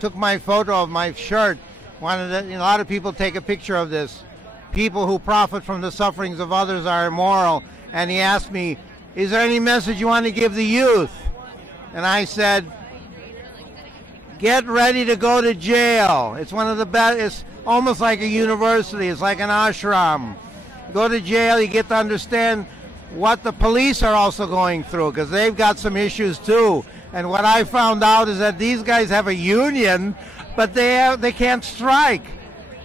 took my photo of my shirt. A lot of people take a picture of this. People who profit from the sufferings of others are immoral. And he asked me, is there any message you want to give the youth? And I said, get ready to go to jail. It's one of the best. It's almost like a university. It's like an ashram. Go to jail, you get to understand what the police are also going through, because they've got some issues too. And what I found out is that these guys have a union, but they can't strike.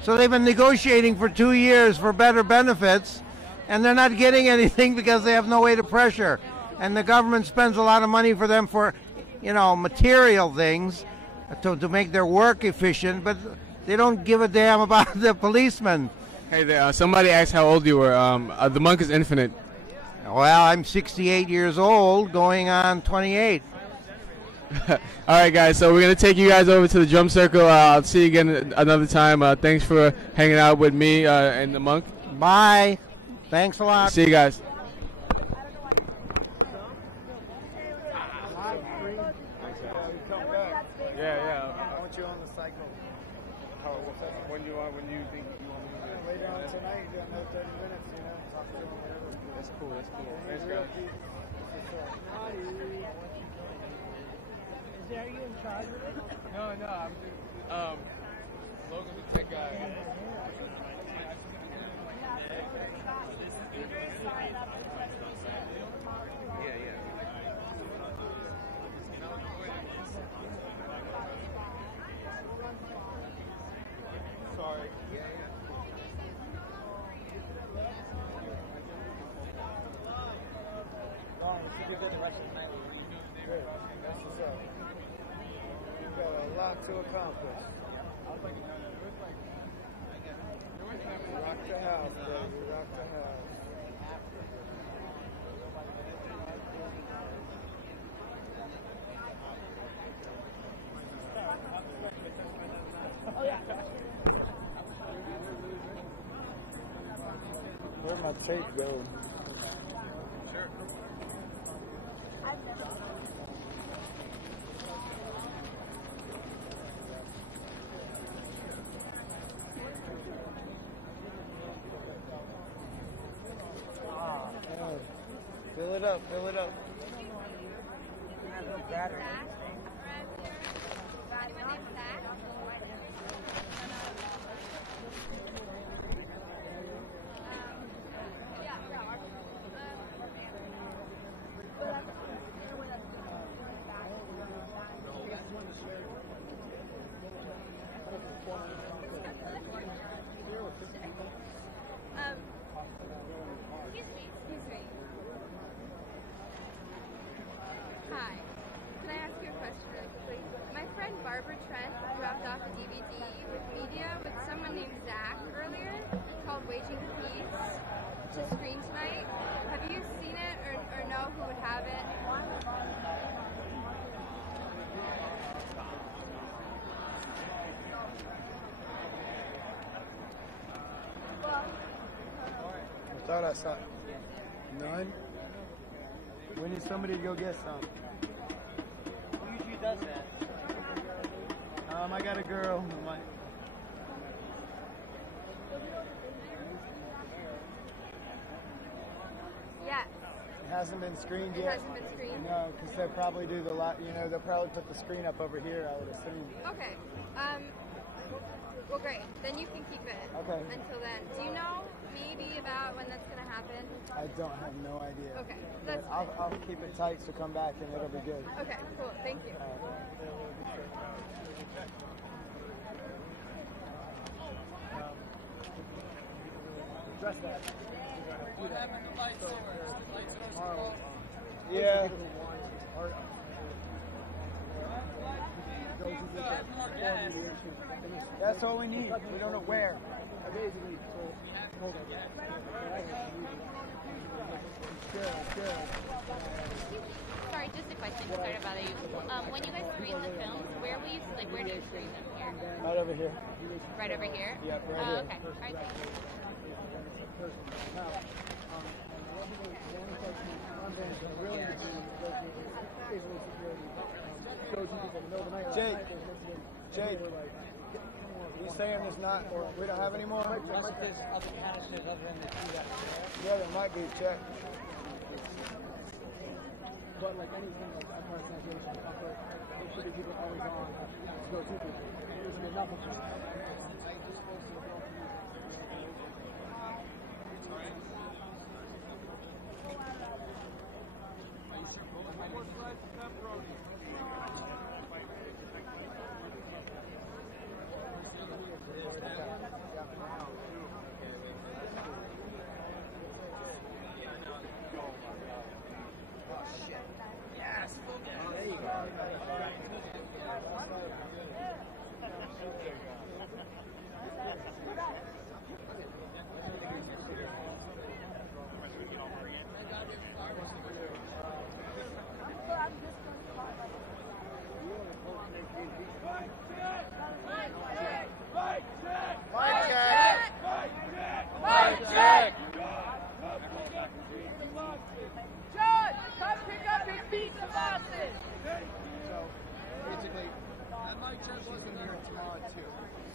So they've been negotiating for 2 years for better benefits, and they're not getting anything because they have no way to pressure. And the government spends a lot of money for them for, material things to make their work efficient, but they don't give a damn about the policemen. Hey there, somebody asked how old you were. The monk is infinite. Well, I'm 68 years old, going on 28. All right, guys, so we're going to take you guys over to the drum circle. I'll see you again another time. Thanks for hanging out with me and the monk. Bye. Thanks a lot. See you guys. Yeah. I want you on the cycle. When you think you want me to do it? Later on tonight, you got another 30 minutes, talk to them, whatever. That's cool. Thanks, guys. Are you in charge of it? No, I'm just, Logan, the tech guy. Sorry. That's what's up. You've got a lot to accomplish. Rock the house, baby. Rock the house. Oh, yeah. Where'd my tape go? Fill it up, fill it up. Excuse me. Hi. Can I ask you a question really quickly? My friend Barbara Trent dropped off a DVD with media with someone named Zach earlier called Waging Peace to screen tonight. Have you seen it or know who would have it? I thought I saw none. We need somebody to go get some. Who usually does that? I got a girl. Yes. It hasn't been screened It yet. hasn't been screened? No, because they'll probably do the lot. They'll probably put the screen up over here, I would assume. Okay. Well, great. Then you can keep it Okay. until then. Do you know maybe about when that's going to happen? I don't have no idea. Okay. That's But I'll keep it tight, so come back and it'll be good. Okay, cool. Thank you. Dress that. Yeah. That's all we need. We don't know where. Sorry, just a question. Sorry to bother you. When you guys screen the films, where will you where do you screen them here? Right over here. Right over here? Yep, right oh, here. okay. All right. Jake, Jake, you saying there's not, or we don't have any more? Unless there's other canisters other than the two that are there. Yeah, there might be. Check. But like anything like personalization, comfort, make sure that people are always on to go to people. There's enough of them.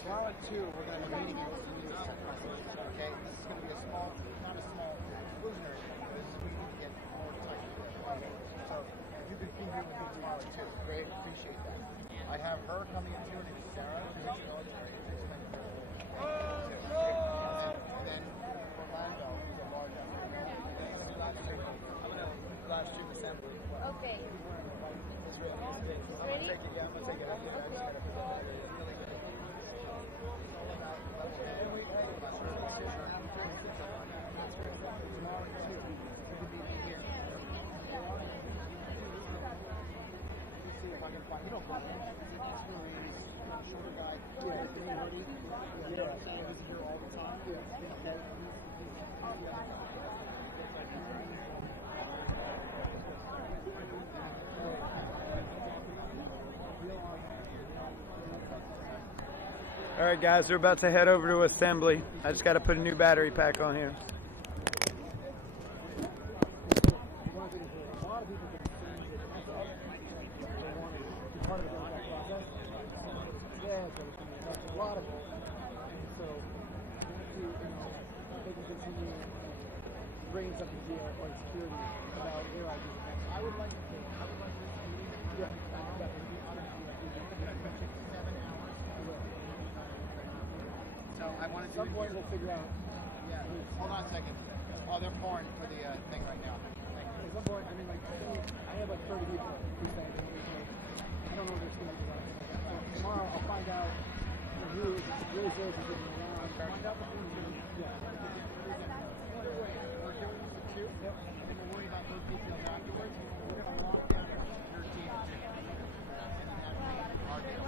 Tomorrow at 2, we're going to have a meeting with the okay? This is going to be a small, not a small exclusionary thing, but this is where you need to get more technical. So if you could be here with me tomorrow at 2, great, appreciate that. I have her coming in too, her name is Sarah, who's a military, and then Orlando, who's a large last year assembly. Okay. Israel. I'm Ready? going to take it, yeah, I'm going to take it. I just got to put that really good. All right, guys, we're about to head over to assembly. I just got to put a new battery pack on here. Bringing something to you or security about your ideas. I would like to take, yeah, definitely, honestly, like, 7 hours. So I want to do some point we'll figure out. Yeah, hold on a second. Oh, they're pouring for the thing right now. At some point, I mean, like, I have like 30 people who say, I don't know what this is going to be like. So tomorrow I'll find out who is really good at getting around. Find out what things yeah. Yep. And then we'll worry about those details afterwards. We're going to lock down your team too. And then have our deal.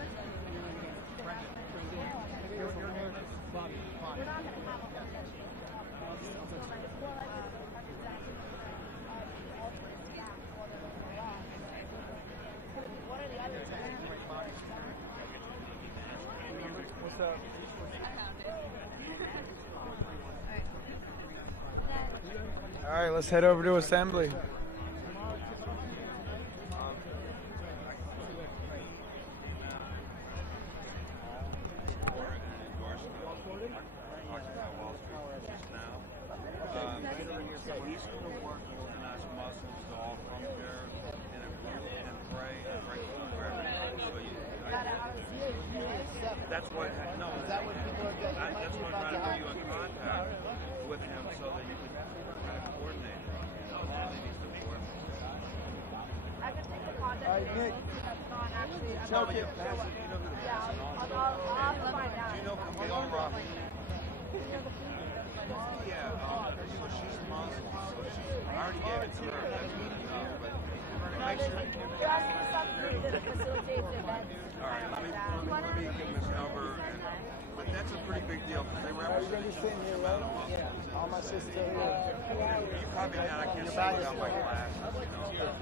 Your name is Bobby. What's up? All right, let's head over to assembly. That's what, no, Is that what people are getting? that's what I'm trying to put you in contact with him so that you can kind of coordinate. You know, they need support. I can take the contact. All right, Nick. That's not actually. Choke it. Yeah, I'll have to find out. Do you know Camille Rock? Yeah, so she's Muslim, so I already gave it to her. But make sure you give it. You're asking us to facilitate the event. All right, let me give him this number. But that's a pretty big deal because they Are you represent going to be sitting here, right? All my sisters are here. You copy that, I can't see without my glasses, you know.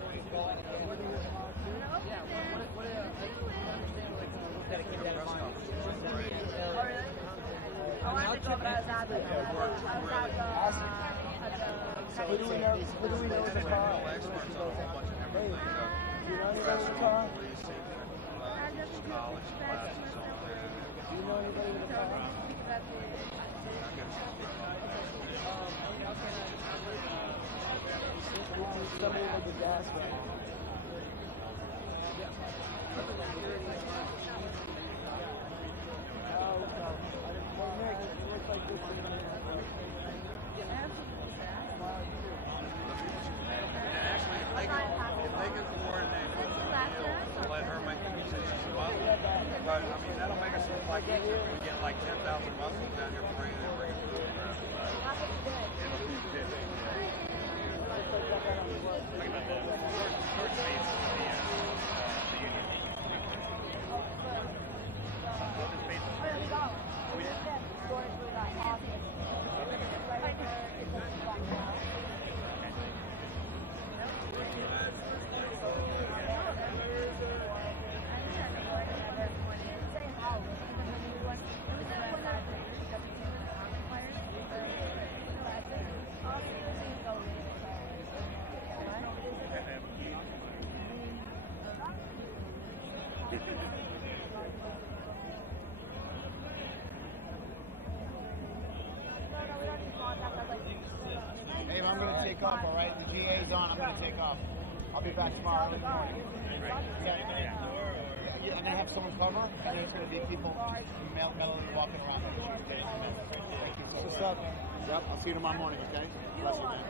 I wanted to go, but I was at the Who do we know in the car? Hey, do you know anybody in the car? College classes on Let her make the music. She's a muscle. But, I mean, that'll make us look like we get like 10,000 muscles down here bringing it to the ground. It'll be 50. Think about that. Short space is the union. Babe, I'm going to take off, all right? The GA's on. I'm going to take off. I'll be back tomorrow early morning. Yeah, and I have someone cover, and there's going to be people mentally walking around. What's up? Yep, I'll see you tomorrow morning, okay? Bless you, man.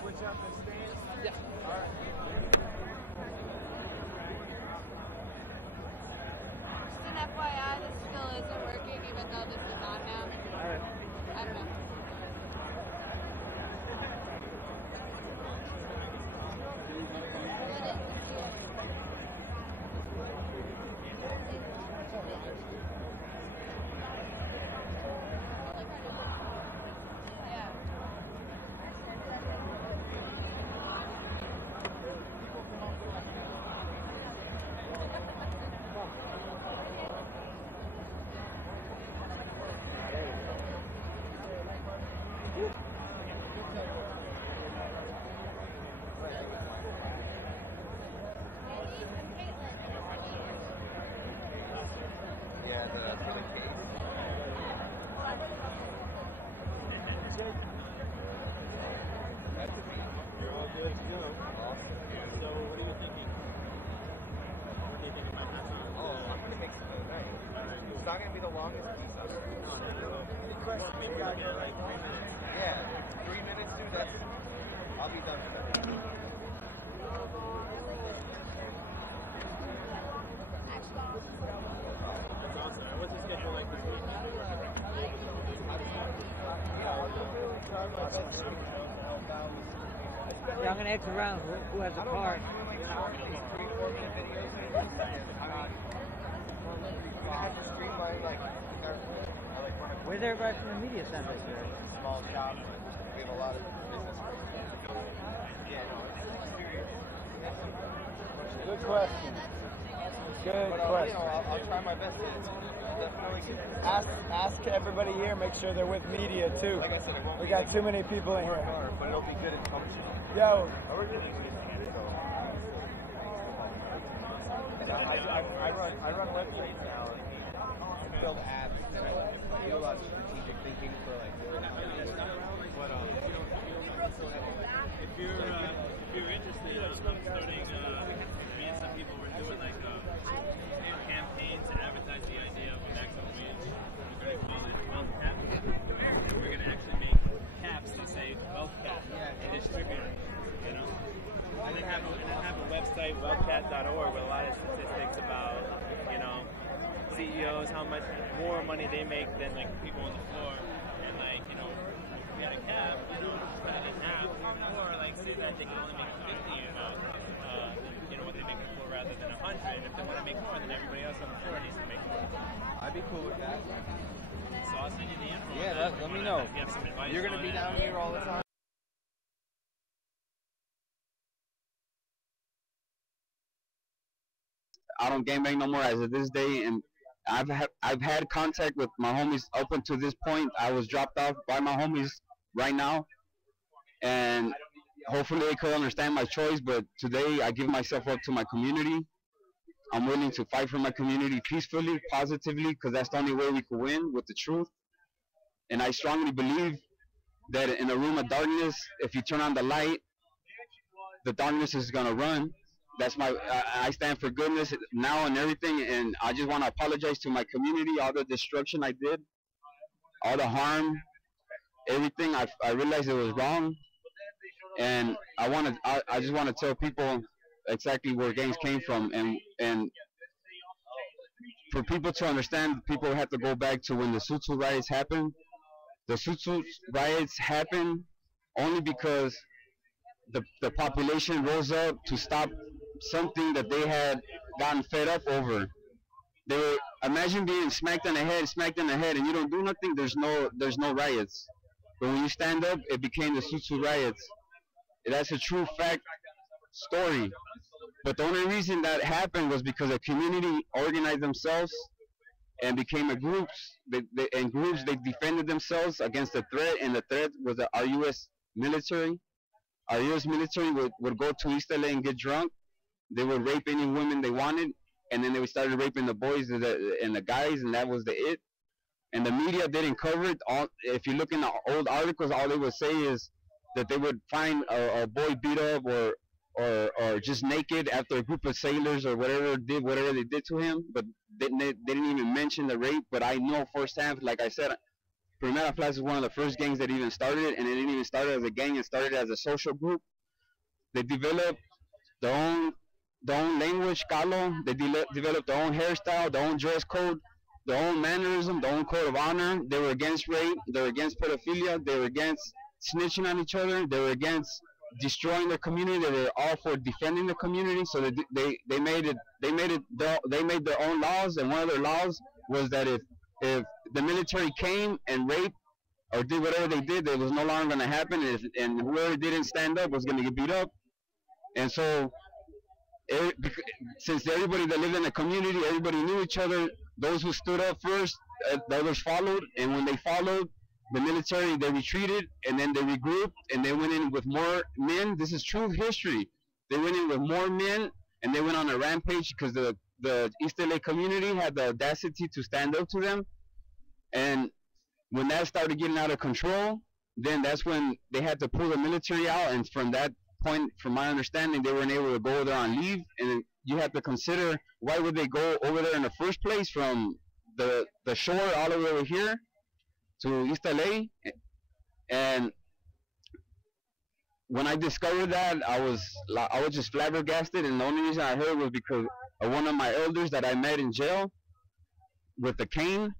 Switch up the stance? Yeah. All right. Just an FYI, this still isn't working even though this is on now. Alright. I don't know. It's not going to be the longest piece of it. Yeah, 3 minutes, dude. That's. I'll be done with that. That's awesome. What's the schedule like this week? Yeah, I'm going to ask around who has a car. 3-4 minute videos. Where's everybody from the media center here? Small shop. We have a lot of business. Yeah, no, it's Good question. Good question. I'll try my best to definitely Ask everybody here, make sure they're with media too. Like I said, it won't We got too many people in here. but it'll be good and functional. Yo, And I run websites now. I build apps and I do a lot of strategic thinking for like. But if you're interested in starting, me and some people were doing like a campaign to advertise the idea of a maximum wage. We're going to call it Wealth Cap. And we're going to actually make caps that say Wealth Cap and distribute it. you know. And then have a website, webcat.org, with a lot of statistics about, you know, CEOs, how much more money they make than like people on the floor, and like, you know, we had a cap, cut it in half, or like say that they can only make 50 about, you know, what they make before rather than 100. If they want to make more, then everybody else on the floor needs to make more. I'd be cool with that. So I'll send you the info. Yeah, let me know. If you have some advice. You're gonna be down here all the time. I don't gangbang no more as of this day, and I've had contact with my homies up until this point. I was dropped off by my homies right now, and hopefully they could understand my choice. But today I give myself up to my community. I'm willing to fight for my community peacefully, positively, because that's the only way we can win, with the truth. And I strongly believe that in a room of darkness, if you turn on the light, the darkness is gonna run. That's I stand for goodness now and everything, and I just want to apologize to my community, all the destruction I did, all the harm, everything. I realized it was wrong, and I just want to tell people exactly where gangs came from, and for people to understand, people have to go back to when the Sutsu riots happened. The Sutsu riots happened only because the population rose up to stop something that they had gotten fed up over. They were, imagine being smacked in the head, and you don't do nothing. There's no riots. But when you stand up, it became the Sutsu riots. That's a true fact story. But the only reason that happened was because the community organized themselves and became a groups. They defended themselves against the threat, and the threat was our U.S. military. Our U.S. military would go to East LA and get drunk. They would rape any women they wanted, and then they started raping the boys and the guys, and that was it. And the media didn't cover it. If you look in the old articles, all they would say is that they would find a boy beat up or just naked after a group of sailors or whatever they did to him, but they didn't even mention the rape. But I know firsthand, like I said, Primera Flats is one of the first gangs that even started it, and it didn't even start as a gang. It started as a social group. They developed their own language, Kalo. They developed their own hairstyle, their own dress code, their own mannerism, their own code of honor. They were against rape. They were against pedophilia. They were against snitching on each other. They were against destroying their community. They were all for defending the community. So they made their own laws, and one of their laws was that if the military came and raped or did whatever they did, it was no longer going to happen, and whoever didn't stand up was going to get beat up. And so, since everybody that lived in the community, everybody knew each other, those who stood up first, the others followed, and when they followed, the military, they retreated, and then they regrouped, and they went in with more men. This is true history. They went in with more men, and they went on a rampage because the East LA community had the audacity to stand up to them. And when that started getting out of control, then that's when they had to pull the military out, and from that point, from my understanding, they weren't able to go over there on leave. And you have to consider, why would they go over there in the first place from the shore all the way over here to East LA? And when I discovered that, I was just flabbergasted, and the only reason I heard was because of one of my elders that I met in jail with the cane.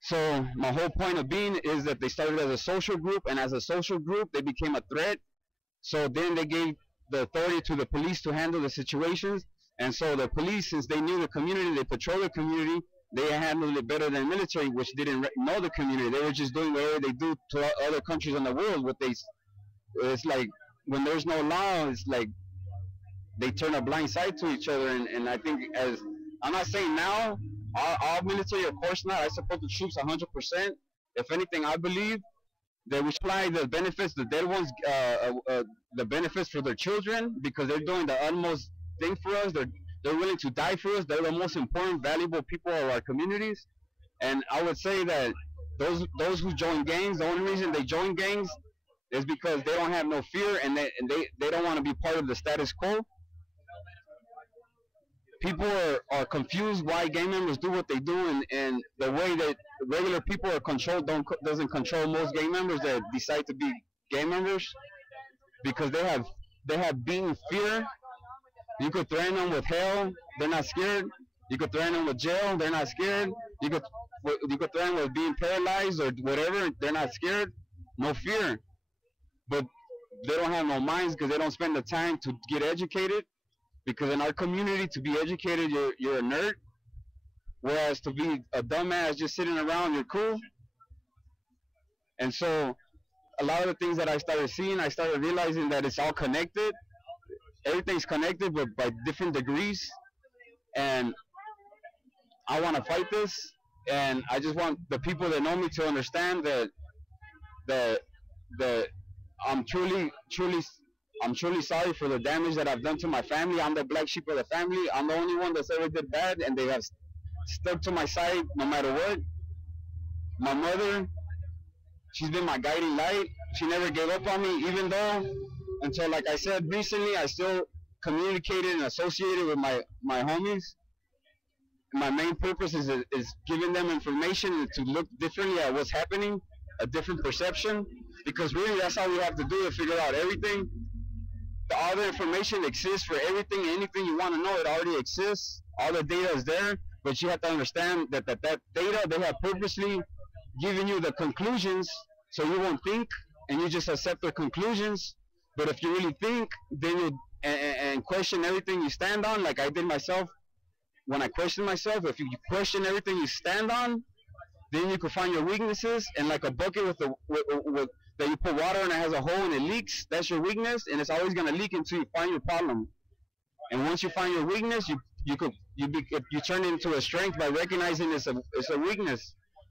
So my whole point of being is that they started as a social group, and as a social group, they became a threat. So then they gave the authority to the police to handle the situations. And so the police, since they knew the community, they patrolled the community, they handled it better than the military, which didn't know the community. They were just doing whatever they do to other countries in the world. It's like when there's no law, it's like they turn a blind side to each other. And I think, as I'm not saying now, all military, of course not. I support the troops 100%. If anything, I believe that we should apply the benefits, the dead ones, the benefits for their children, because they're doing the utmost thing for us. They're willing to die for us. They're the most important, valuable people of our communities. And I would say that those who join gangs, the only reason they join gangs is because they don't have no fear, and they don't want to be part of the status quo. People are confused why gang members do what they do, and the way that regular people are controlled doesn't control most gang members that decide to be gang members. because they have being fear. You could threaten them with hell, they're not scared. You could threaten them with jail, they're not scared. You could threaten them with being paralyzed or whatever, they're not scared. No fear. But they don't have no minds because they don't spend the time to get educated. Because in our community, to be educated, you're a nerd. Whereas to be a dumbass just sitting around, you're cool. And so a lot of the things that I started seeing, I started realizing that it's all connected. Everything's connected, but by different degrees. And I want to fight this. And I just want the people that know me to understand that I'm truly sorry for the damage that I've done to my family. I'm the black sheep of the family. I'm the only one that's ever did bad, and they have stuck to my side no matter what. My mother, she's been my guiding light. She never gave up on me, even though, until like I said recently, I still communicated and associated with my homies. My main purpose is giving them information to look differently at what's happening, a different perception, because really that's all we have to do to figure out everything. All the information exists for everything, anything you want to know, it already exists. All the data is there, but you have to understand that data, they have purposely given you the conclusions so you won't think and you just accept the conclusions. But if you really think, then you and question everything you stand on, like I did myself. When I question myself, if you question everything you stand on, then you can find your weaknesses. And like a bucket that you put water in, it has a hole and it leaks, that's your weakness, and it's always going to leak until you find your problem. And once you find your weakness, you turn it into a strength by recognizing it's a weakness.